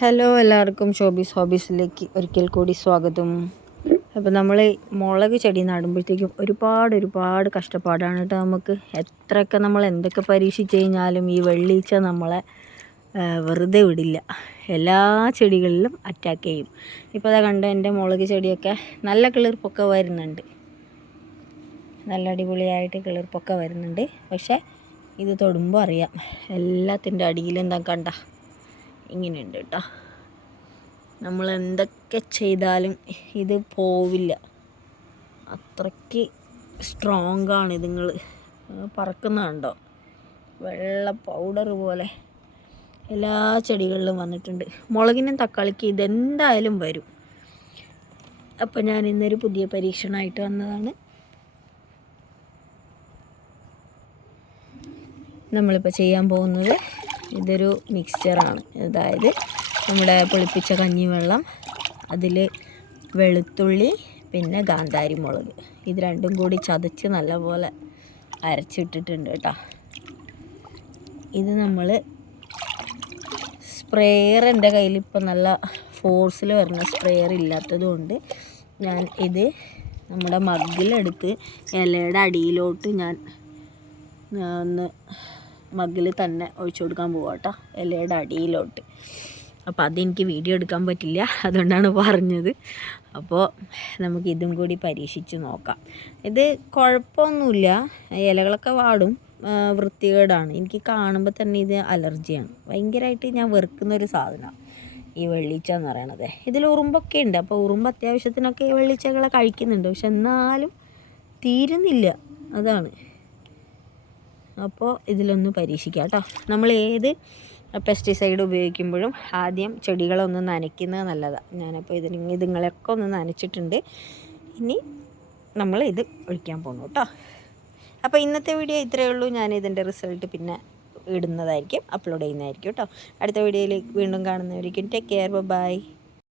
Hello, എല്ലാവർക്കും ഷോബീസ് ഹോബീസിലേക്ക് ഒരിക്കൽ കൂടി സ്വാഗതം. അപ്പോൾ നമ്മൾ മുളക് ചെടി നടുമ്പോഴത്തേക്കും ഒരുപാട് കഷ്ടപ്പാടാണ് കേട്ടോ. നമുക്ക് എത്രയൊക്കെ നമ്മൾ എന്തൊക്കെ പരീക്ഷിച്ച് കഴിഞ്ഞാലും ഈ വെള്ളീച്ച നമ്മളെ വെറുതെ വിടില്ല. എല്ലാ ചെടികളിലും അറ്റാക്ക് ചെയ്യും. ഇപ്പോൾ അതാ കണ്ട എൻ്റെ മുളക് ചെടിയൊക്കെ നല്ല കിളിർപ്പൊക്കെ വരുന്നുണ്ട്, നല്ല അടിപൊളിയായിട്ട് കിളിർപ്പൊക്കെ വരുന്നുണ്ട്. പക്ഷേ ഇത് തൊടുമ്പോൾ അറിയാം എല്ലാത്തിൻ്റെ അടിയിലും എന്താ കണ്ട ഇങ്ങനെയുണ്ട് കേട്ടോ. നമ്മൾ എന്തൊക്കെ ചെയ്താലും ഇത് പോവില്ല, അത്രയ്ക്ക് സ്ട്രോങ്ങാണ്. ഇതുങ്ങൾ പറക്കുന്നുണ്ടോ, വെള്ള പൗഡർ പോലെ എല്ലാ ചെടികളിലും വന്നിട്ടുണ്ട്. മുളകിനും തക്കാളിക്ക് ഇതെന്തായാലും വരും. അപ്പോൾ ഞാൻ ഇന്നൊരു പുതിയ പരീക്ഷണമായിട്ട് വന്നതാണ്. നമ്മളിപ്പോൾ ചെയ്യാൻ പോകുന്നത് ഇതൊരു മിക്സ്ചറാണ്. അതായത് നമ്മുടെ പുളിപ്പിച്ച കഞ്ഞിവെള്ളം, അതിൽ വെളുത്തുള്ളി, പിന്നെ ഗാന്ധാരി മുളക്, ഇത് രണ്ടും കൂടി ചതച്ച് നല്ലപോലെ അരച്ചിട്ടിട്ടുണ്ട് കേട്ടോ. ഇത് നമ്മൾ സ്പ്രേയർ എൻ്റെ കയ്യിൽ ഇപ്പോൾ നല്ല ഫോഴ്സിൽ വരുന്ന സ്പ്രേയർ ഇല്ലാത്തതുകൊണ്ട് ഞാൻ ഇത് നമ്മുടെ മഗ്ഗിലെടുത്ത് ഇലയുടെ അടിയിലോട്ട് ഞാൻ ഒന്ന് മഗ്ഗിൽ തന്നെ ഒഴിച്ചു കൊടുക്കാൻ പോവാം കേട്ടോ, ഇലയുടെ അടിയിലോട്ട്. അപ്പോൾ അതെനിക്ക് വീഡിയോ എടുക്കാൻ പറ്റില്ല, അതുകൊണ്ടാണ് പറഞ്ഞത്. അപ്പോൾ നമുക്ക് ഇതും കൂടി പരീക്ഷിച്ച് നോക്കാം. ഇത് കുഴപ്പമൊന്നുമില്ല, ഇലകളൊക്കെ വാടും, വൃത്തികേടാണ്. എനിക്ക് കാണുമ്പോൾ തന്നെ ഇത് അലർജിയാണ്. ഭയങ്കരമായിട്ട് ഞാൻ വെറുക്കുന്നൊരു സാധനമാണ് ഈ വെള്ളീച്ച എന്ന് പറയണത്. ഇതിൽ ഉറുമ്പൊക്കെ ഉണ്ട്, അപ്പോൾ ഉറുമ്പ് അത്യാവശ്യത്തിനൊക്കെ ഈ വെള്ളീച്ചകളെ കഴിക്കുന്നുണ്ട്. പക്ഷെ എന്നാലും തീരുന്നില്ല, അതാണ്. അപ്പോൾ ഇതിലൊന്ന് പരീക്ഷിക്കാം കേട്ടോ. നമ്മൾ ഏത് പെസ്റ്റിസൈഡ് ഉപയോഗിക്കുമ്പോഴും ആദ്യം ചെടികളൊന്ന് നനയ്ക്കുന്നത് നല്ലതാണ്. ഞാനപ്പോൾ ഇതുങ്ങളൊക്കെ ഒന്ന് നനച്ചിട്ടുണ്ട്. ഇനി നമ്മൾ ഇത് ഒഴിക്കാൻ പോകുന്നു കേട്ടോ. അപ്പോൾ ഇന്നത്തെ വീഡിയോ ഇത്രയേ ഉള്ളൂ. ഞാൻ ഇതിൻ്റെ റിസൾട്ട് പിന്നെ ഇടുന്നതായിരിക്കും, അപ്ലോഡ് ചെയ്യുന്നതായിരിക്കും കേട്ടോ. അടുത്ത വീഡിയോയിലേക്ക് വീണ്ടും കാണുന്നവരിക്കും. Take care, by.